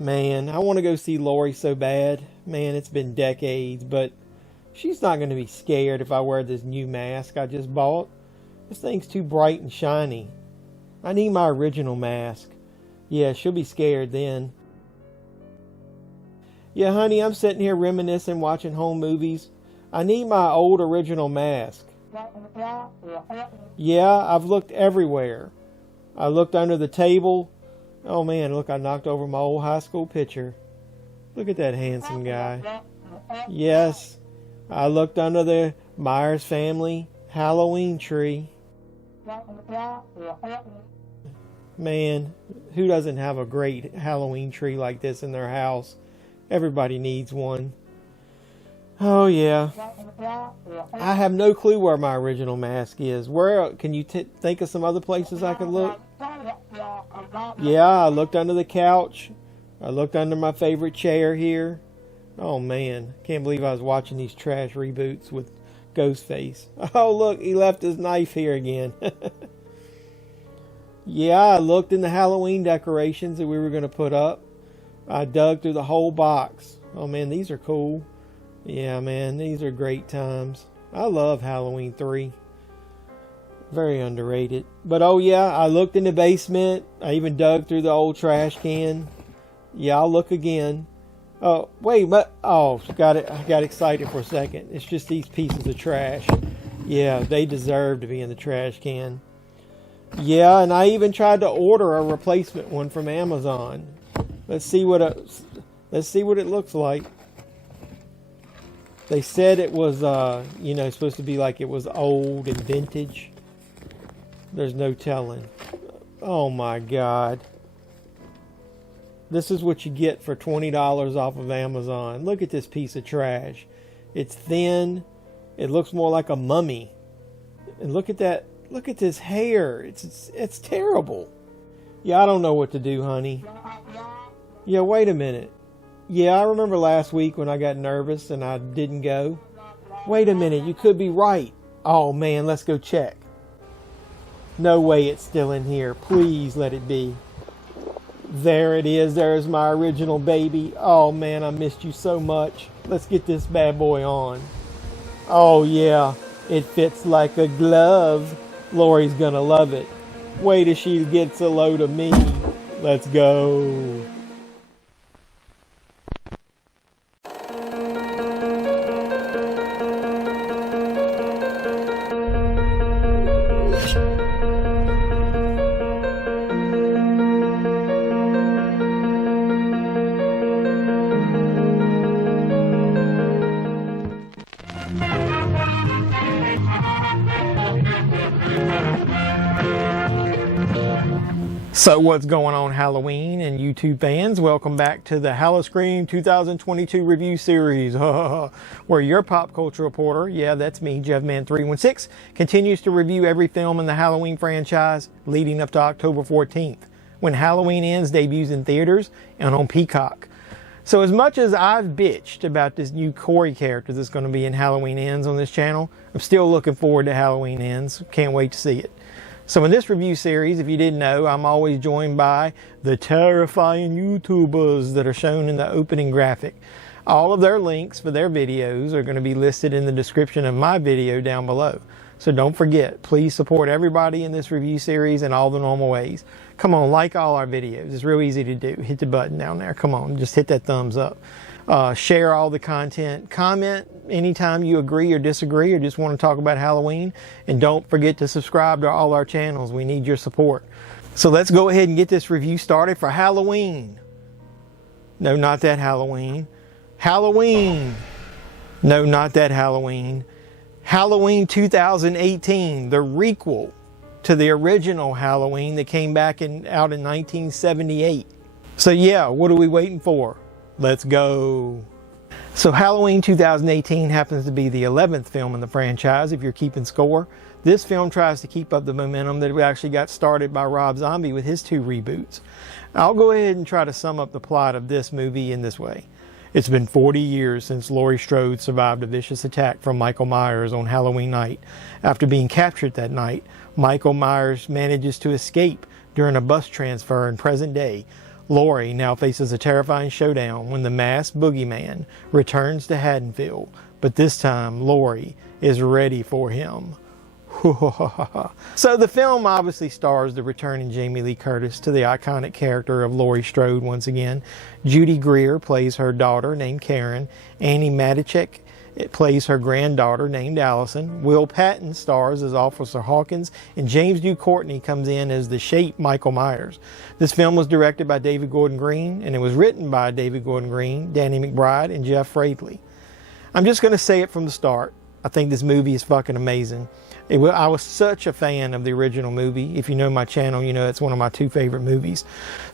Man, I want to go see Laurie so bad. Man, it's been decades, but she's not going to be scared if I wear this new mask I just bought. This thing's too bright and shiny. I need my original mask. Yeah, she'll be scared then. Yeah, honey, I'm sitting here reminiscing, watching home movies. I need my old original mask. Yeah, I've looked everywhere. I looked under the table. Oh man, look, I knocked over my old high school picture. Look at that handsome guy. Yes, I looked under the Myers family Halloween tree. Man, who doesn't have a great Halloween tree like this in their house? Everybody needs one. Oh yeah. I have no clue where my original mask is. Where can you think of some other places I could look? Yeah, I looked under the couch. I looked under my favorite chair here. Oh man, can't believe I was watching these trash reboots with Ghostface. Oh look, he left his knife here again. Yeah, I looked in the Halloween decorations that we were going to put up. I dug through the whole box. Oh man, these are cool. Yeah, man, these are great times. I love Halloween 3. Very underrated. But oh yeah, I looked in the basement. I even dug through the old trash can. Yeah, I'll look again. Oh, wait, but oh, I got excited for a second. It's just these pieces of trash. Yeah, they deserve to be in the trash can. Yeah, and I even tried to order a replacement one from Amazon. Let's see what it looks like. They said it was, supposed to be like it was old and vintage. There's no telling. Oh my God. This is what you get for $20 off of Amazon. Look at this piece of trash. It's thin. It looks more like a mummy. And look at that. Look at this hair. It's terrible. Yeah, I don't know what to do, honey. Yeah, wait a minute. Yeah, I remember last week when I got nervous and I didn't go. Wait a minute, you could be right. Oh man, let's go check. No way it's still in here. Please let it be. There it is. There's my original baby. Oh man, I missed you so much. Let's get this bad boy on. Oh yeah, it fits like a glove. Laurie's gonna love it. Wait till she gets a load of me. Let's go. So what's going on, Halloween and YouTube fans? Welcome back to the HalloSCREAM 2022 review series, where your pop culture reporter, yeah, that's me, JevMan316, continues to review every film in the Halloween franchise leading up to October 14th, when Halloween Ends debuts in theaters and on Peacock. So as much as I've bitched about this new Corey character that's going to be in Halloween Ends on this channel, I'm still looking forward to Halloween Ends. Can't wait to see it. So in this review series, if you didn't know, I'm always joined by the terrifying YouTubers that are shown in the opening graphic. All of their links for their videos are going to be listed in the description of my video down below. So don't forget, please support everybody in this review series in all the normal ways. Come on, like all our videos. It's real easy to do. Hit the button down there. Come on, just hit that thumbs up. Share all the content. Comment anytime you agree or disagree or just want to talk about Halloween. And don't forget to subscribe to all our channels. We need your support. So let's go ahead and get this review started for Halloween. No, not that Halloween. Halloween. No, not that Halloween. Halloween 2018, the requel to the original Halloween that came back out in 1978. So yeah, what are we waiting for? Let's go. So Halloween 2018 happens to be the 11th film in the franchise, if you're keeping score. This film tries to keep up the momentum that actually got started by Rob Zombie with his 2 reboots. I'll go ahead and try to sum up the plot of this movie in this way. It's been 40 years since Laurie Strode survived a vicious attack from Michael Myers on Halloween night. After being captured that night, Michael Myers manages to escape during a bus transfer in present day. Laurie now faces a terrifying showdown when the masked boogeyman returns to Haddonfield, but this time Laurie is ready for him. So the film obviously stars the returning Jamie Lee Curtis to the iconic character of Laurie Strode once again. Judy Greer plays her daughter named Karen. Andi Matichak plays her granddaughter named Allison. Will Patton stars as Officer Hawkins, and Jude Courtney comes in as the Shape Michael Myers. This film was directed by David Gordon Green, and it was written by David Gordon Green, Danny McBride, and Jeff Fradley. I'm just going to say it from the start. I think this movie is fucking amazing. I was such a fan of the original movie. If you know my channel, you know it's one of my 2 favorite movies.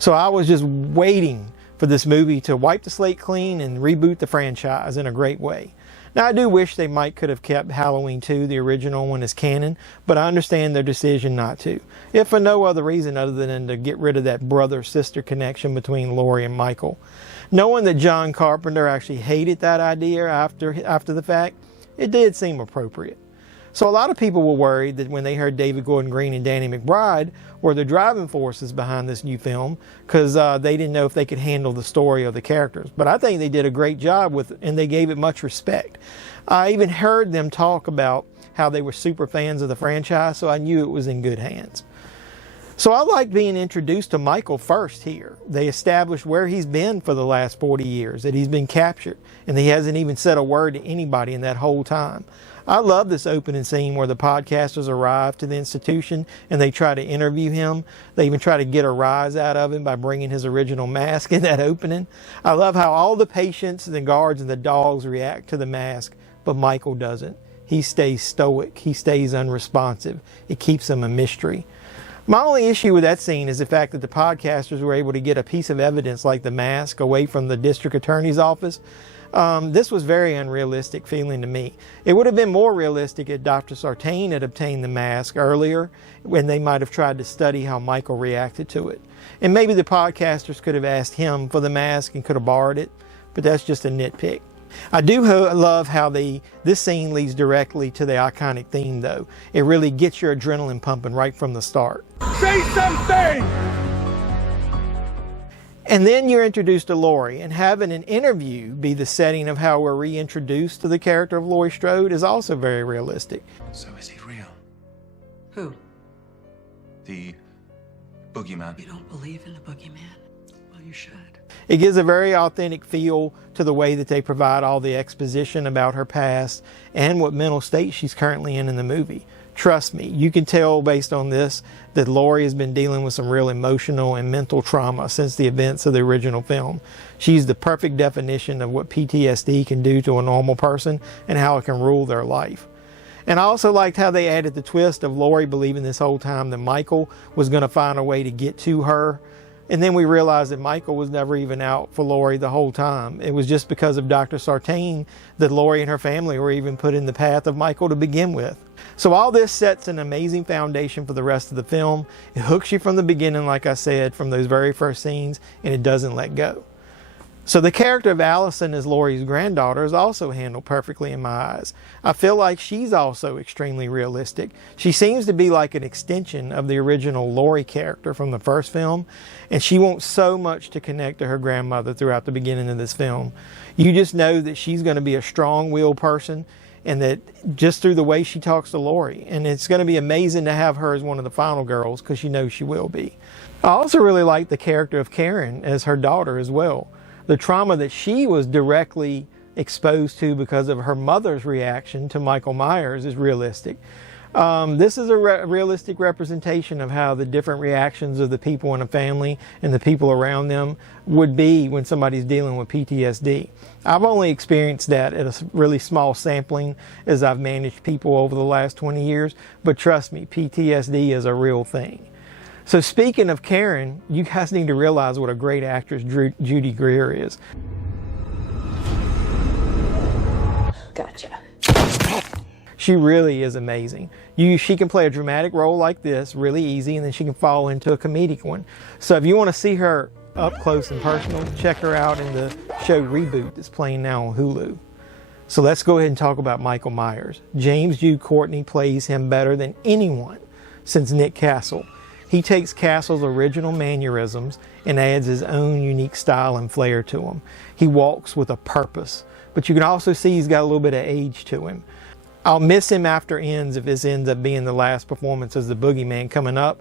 So I was just waiting for this movie to wipe the slate clean and reboot the franchise in a great way. Now, I do wish they could have kept Halloween 2, the original one, as canon, but I understand their decision not to, if for no other reason other than to get rid of that brother-sister connection between Laurie and Michael. Knowing that John Carpenter actually hated that idea after the fact, it did seem appropriate. So a lot of people were worried that when they heard David Gordon Green and Danny McBride were the driving forces behind this new film, because they didn't know if they could handle the story of the characters. But I think they did a great job with it, and they gave it much respect. I even heard them talk about how they were super fans of the franchise, so I knew it was in good hands. So I liked being introduced to Michael first here. They established where he's been for the last 40 years, that he's been captured, and he hasn't even said a word to anybody in that whole time. I love this opening scene where the podcasters arrive to the institution and they try to interview him. They even try to get a rise out of him by bringing his original mask in that opening. I love how all the patients and the guards and the dogs react to the mask, but Michael doesn't. He stays stoic. He stays unresponsive. It keeps him a mystery. My only issue with that scene is the fact that the podcasters were able to get a piece of evidence like the mask away from the district attorney's office. This was very unrealistic feeling to me. It would have been more realistic if Dr. Sartain had obtained the mask earlier, when they might have tried to study how Michael reacted to it. And maybe the podcasters could have asked him for the mask and could have borrowed it, but that's just a nitpick. I do love how this scene leads directly to the iconic theme, though. It really gets your adrenaline pumping right from the start. Say something! And then you're introduced to Laurie, and having an interview be the setting of how we're reintroduced to the character of Laurie Strode is also very realistic. So is he real? Who? The boogeyman. You don't believe in the boogeyman? Well, you should. It gives a very authentic feel to the way that they provide all the exposition about her past and what mental state she's currently in the movie. Trust me, you can tell based on this that Laurie has been dealing with some real emotional and mental trauma since the events of the original film. She's the perfect definition of what PTSD can do to a normal person and how it can rule their life. And I also liked how they added the twist of Laurie believing this whole time that Michael was going to find a way to get to her. And then we realized that Michael was never even out for Laurie the whole time. It was just because of Dr. Sartain that Laurie and her family were even put in the path of Michael to begin with. So all this sets an amazing foundation for the rest of the film. It hooks you from the beginning, like I said, from those very first scenes, and it doesn't let go. So the character of Allison as Laurie's granddaughter is also handled perfectly in my eyes. I feel like she's also extremely realistic. She seems to be like an extension of the original Laurie character from the first film, and she wants so much to connect to her grandmother throughout the beginning of this film. You just know that she's going to be a strong-willed person, and that just through the way she talks to Laurie. And it's going to be amazing to have her as one of the final girls, because you know she will be. I also really like the character of Karen as her daughter as well. The trauma that she was directly exposed to because of her mother's reaction to Michael Myers is realistic. This is a realistic representation of how the different reactions of the people in a family and the people around them would be when somebody's dealing with PTSD. I've only experienced that at a really small sampling as I've managed people over the last 20 years, but trust me, PTSD is a real thing. So speaking of Karen, you guys need to realize what a great actress Judy Greer is. Gotcha. She really is amazing. She can play a dramatic role like this really easy, and then she can fall into a comedic one. So if you want to see her up close and personal, check her out in the show Reboot that's playing now on Hulu. So let's go ahead and talk about Michael Myers. Jude Courtney plays him better than anyone since Nick Castle. He takes Castle's original mannerisms and adds his own unique style and flair to them. He walks with a purpose, but you can also see he's got a little bit of age to him. I'll miss him after Ends if this ends up being the last performance as the Boogeyman coming up.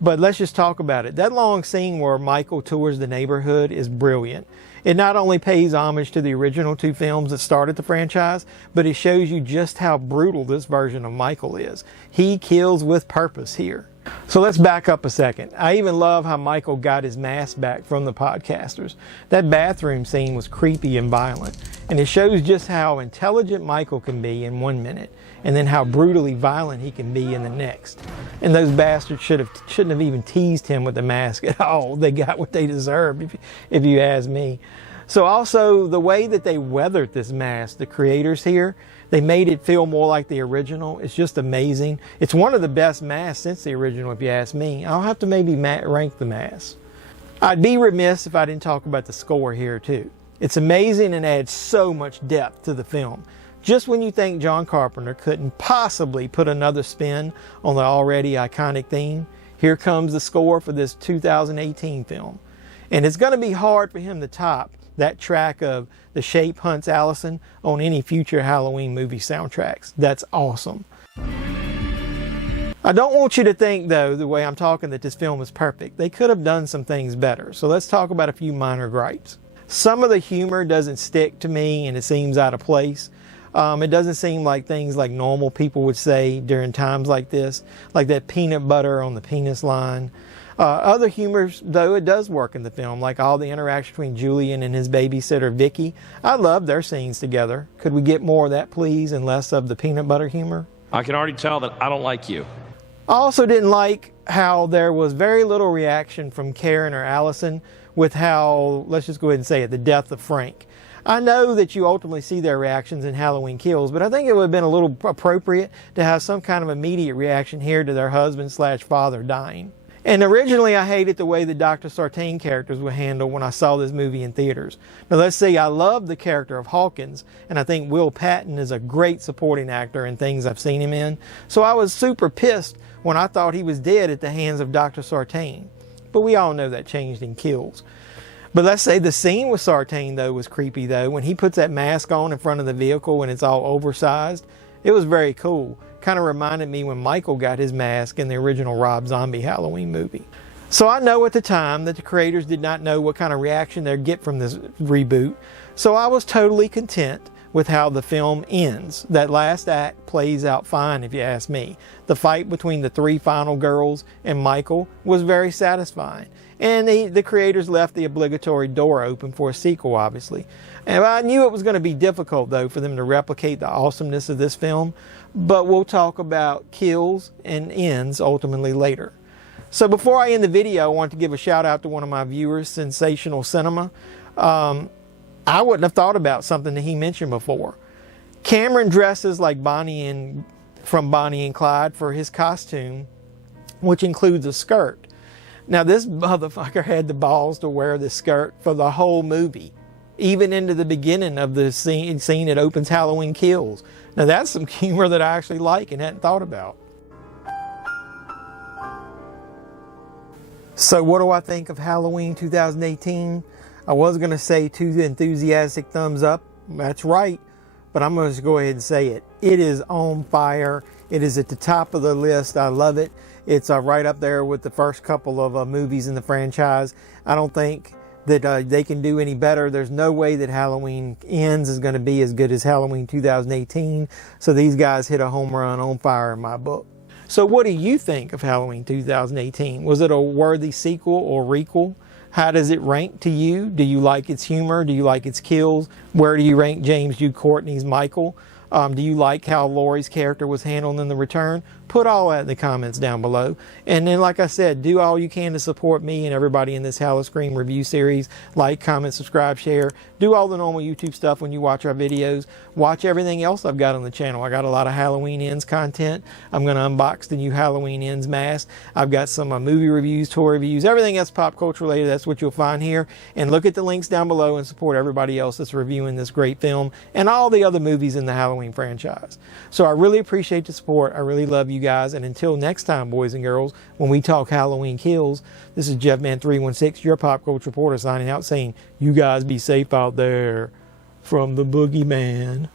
But let's just talk about it. That long scene where Michael tours the neighborhood is brilliant. It not only pays homage to the original 2 films that started the franchise, but it shows you just how brutal this version of Michael is. He kills with purpose here. So let's back up a second. I even love how Michael got his mask back from the podcasters. That bathroom scene was creepy and violent, and it shows just how intelligent Michael can be in 1 minute, and then how brutally violent he can be in the next. And those bastards shouldn't have even teased him with the mask at all. They got what they deserved, if you ask me. So also, the way that they weathered this mask, the creators here, they made it feel more like the original. It's just amazing. It's one of the best masks since the original, if you ask me. I'll have to maybe rank the masks. I'd be remiss if I didn't talk about the score here too. It's amazing and adds so much depth to the film. Just when you think John Carpenter couldn't possibly put another spin on the already iconic theme, here comes the score for this 2018 film. And it's going to be hard for him to top that track of The Shape Hunts Allison on any future Halloween movie soundtracks. That's awesome. I don't want you to think, though, the way I'm talking, that this film is perfect. They could have done some things better. So let's talk about a few minor gripes. Some of the humor doesn't stick to me and it seems out of place. It doesn't seem like things like normal people would say during times like this, like that peanut butter on the penis line. Other humor, though, it does work in the film, like all the interaction between Julian and his babysitter, Vicky. I love their scenes together. Could we get more of that, please, and less of the peanut butter humor? I can already tell that I don't like you. I also didn't like how there was very little reaction from Karen or Allison with how, let's just go ahead and say it, the death of Frank. I know that you ultimately see their reactions in Halloween Kills, but I think it would have been a little appropriate to have some kind of immediate reaction here to their husband/father dying. And originally I hated the way the Dr. Sartain characters were handled when I saw this movie in theaters. Now let's see, I love the character of Hawkins, and I think Will Patton is a great supporting actor in things I've seen him in. So I was super pissed when I thought he was dead at the hands of Dr. Sartain. But we all know that changed in Kills. But let's say the scene with Sartain, though, was creepy, though. When he puts that mask on in front of the vehicle and it's all oversized, it was very cool. Kind of reminded me when Michael got his mask in the original Rob Zombie Halloween movie. So I know at the time that the creators did not know what kind of reaction they'd get from this reboot. So I was totally content with how the film ends. That last act plays out fine, if you ask me. The fight between the 3 final girls and Michael was very satisfying. And the creators left the obligatory door open for a sequel, obviously. And I knew it was going to be difficult, though, for them to replicate the awesomeness of this film. But we'll talk about Kills and Ends ultimately later. So before I end the video, I want to give a shout out to one of my viewers, Sensational Cinema. I wouldn't have thought about something that he mentioned before. Cameron dresses like Bonnie from Bonnie and Clyde for his costume, which includes a skirt. Now this motherfucker had the balls to wear this skirt for the whole movie, even into the beginning of the scene that opens Halloween Kills. Now that's some humor that I actually like and hadn't thought about. So what do I think of Halloween 2018? I was going to say 2 enthusiastic thumbs up. That's right. But I'm going to go ahead and say it. It is on fire. It is at the top of the list. I love it. It's right up there with the first couple of movies in the franchise. I don't think that they can do any better. There's no way that Halloween Ends is going to be as good as Halloween 2018. So these guys hit a home run, on fire in my book. So what do you think of Halloween 2018? Was it a worthy sequel or requel? How does it rank to you? Do you like its humor? Do you like its kills? Where do you rank James Jude Courtney's Michael? Do you like how Laurie's character was handled in The Return? Put all that in the comments down below. And then, like I said, do all you can to support me and everybody in this HalloSCREAM review series. Like, comment, subscribe, share. Do all the normal YouTube stuff when you watch our videos. Watch everything else I've got on the channel. I got a lot of Halloween Ends content. I'm going to unbox the new Halloween Ends mask. I've got some movie reviews, toy reviews, everything that's pop culture related. That's what you'll find here. And look at the links down below and support everybody else that's reviewing this great film and all the other movies in the Halloween Halloween franchise. So I really appreciate the support. I really love you guys. And until next time, boys and girls, when we talk Halloween Kills, this is JeffMan316, your pop culture reporter, signing out saying, you guys be safe out there from the boogeyman.